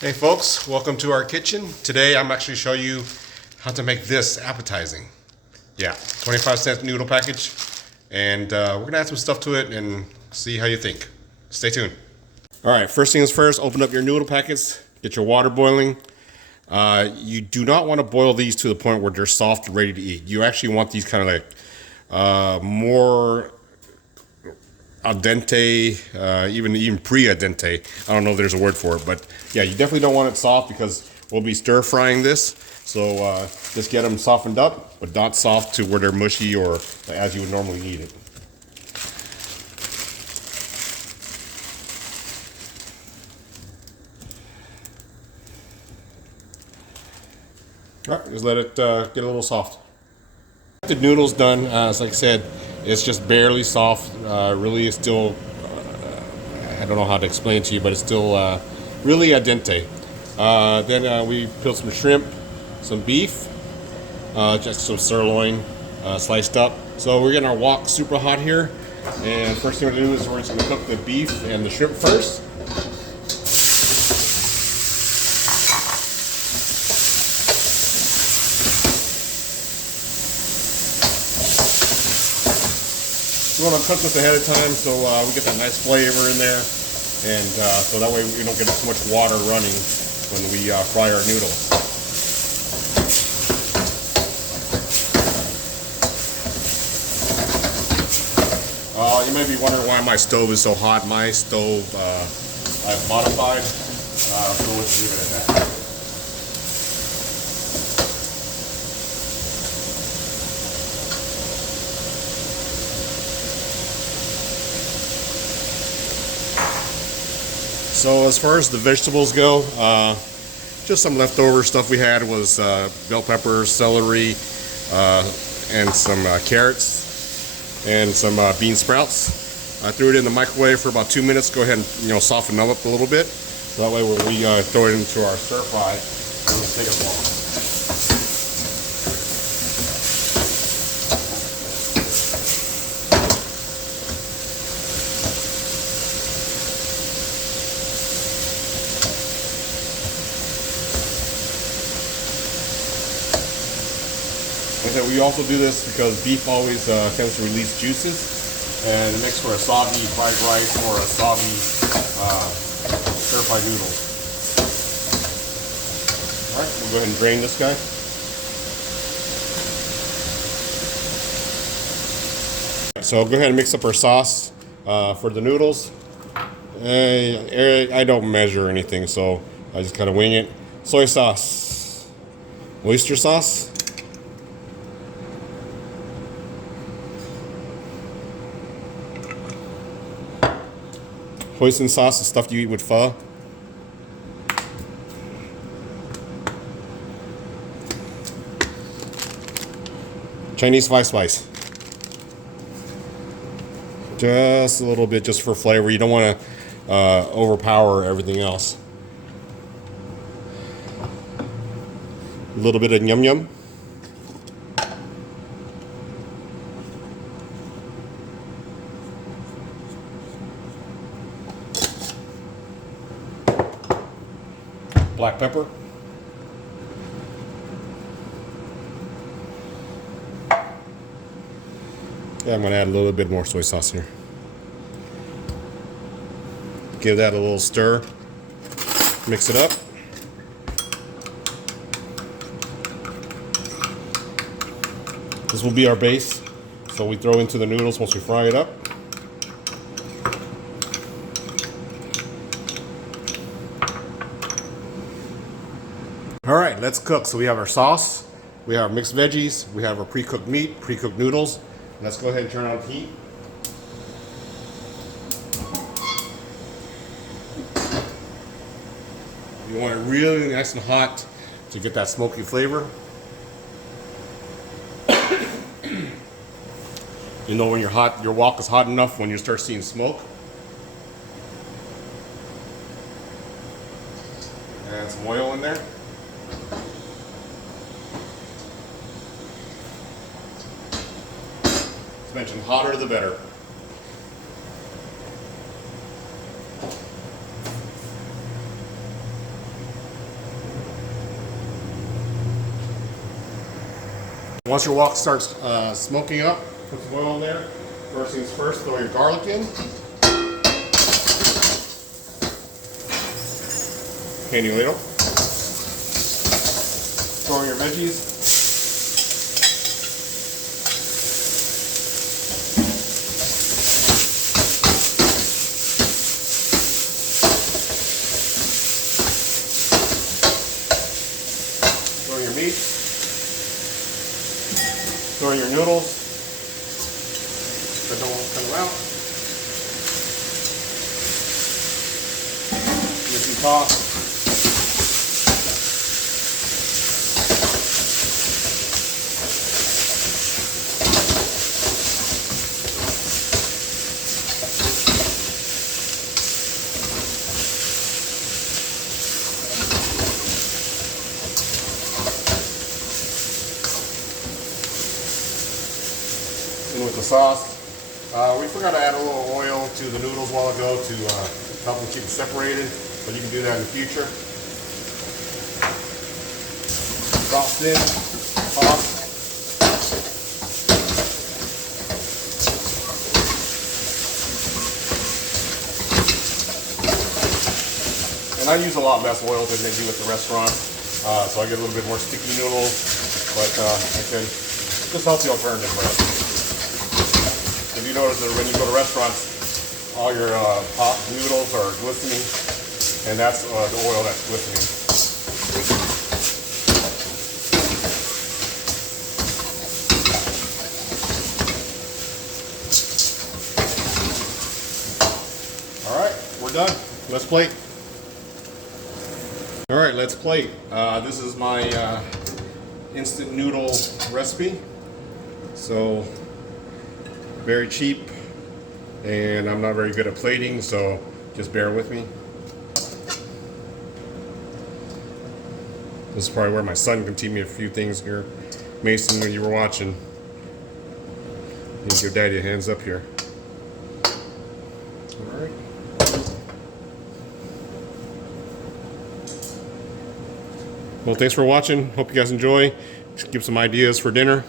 Hey folks, welcome to our kitchen. Today I'm actually showing you how to make this appetizing. Yeah, 25-cent noodle package. And we're gonna add some stuff to it and see how you think. Stay tuned. All right, first things first, open up your noodle packets, get your water boiling. You do not want to boil these to the point where they're soft and ready to eat. You actually want these kind of like more al dente, even pre-al dente. I don't know if there's a word for it, but yeah, you definitely don't want it soft because we'll be stir frying this. So just get them softened up, but not soft to where they're mushy or as you would normally eat it. All right, just let it get a little soft. The noodles done, like I said, it's just barely soft. Really, it's still, I don't know how to explain it to you, but it's still really al dente. Then we put some shrimp, some beef, just some sirloin sliced up. So we're getting our wok super hot here. And first thing we're gonna do is we're just gonna cook the beef and the shrimp first. We want to cook this ahead of time so we get that nice flavor in there, and so that way we don't get too much water running when we fry our noodles. You may be wondering why my stove is so hot. My stove I've modified, so let's leave it at that. So as far as the vegetables go, just some leftover stuff we had was bell peppers, celery, and some carrots, and some bean sprouts. I threw it in the microwave for about 2 minutes. Go ahead and soften them up a little bit. So that way when we throw it into our stir fry, it doesn't take as long. We also do this because beef always tends to release juices, and it makes for a soggy fried rice or a soggy stir-fried noodle. All right, we'll go ahead and drain this guy. So go ahead and mix up our sauce for the noodles. I don't measure anything, so I just kind of wing it. Soy sauce, oyster sauce, hoisin sauce, the stuff you eat with pho. Chinese spice. Just a little bit, just for flavor. You don't want to overpower everything else. A little bit of yum yum. Black pepper. Yeah, I'm going to add a little bit more soy sauce here. Give that a little stir. Mix it up. This will be our base. So we throw into the noodles once we fry it up. All right, let's cook. So we have our sauce, we have our mixed veggies, we have our pre-cooked meat, pre-cooked noodles. Let's go ahead and turn on the heat. You want it really nice and hot to get that smoky flavor. You know when you're hot, your wok is hot enough when you start seeing smoke. And some oil in there. As mentioned, hotter the better. Once your wok starts smoking up, put some oil in there. First things first, throw your garlic in. Handy ladle. Throw your veggies. Throw your meat. Throw your noodles. That don't want to come out. Give some toss. With the sauce. We forgot to add a little oil to the noodles a while ago to help them keep it separated, but you can do that in the future. Sauce in, toss. And I use a lot less oil than they do at the restaurant, so I get a little bit more sticky noodles, but I can just help the alternative bread. If you notice that when you go to restaurants, all your hot noodles are glistening, and that's the oil that's glistening. All right, we're done. Let's plate. All right, let's plate. This is my instant noodle recipe. So, very cheap, and I'm not very good at plating, so just bear with me. This is probably where my son can teach me a few things here. Mason, when you were watching, you can give Daddy a hands up here. All right. Well, thanks for watching. Hope you guys enjoy. Give some ideas for dinner.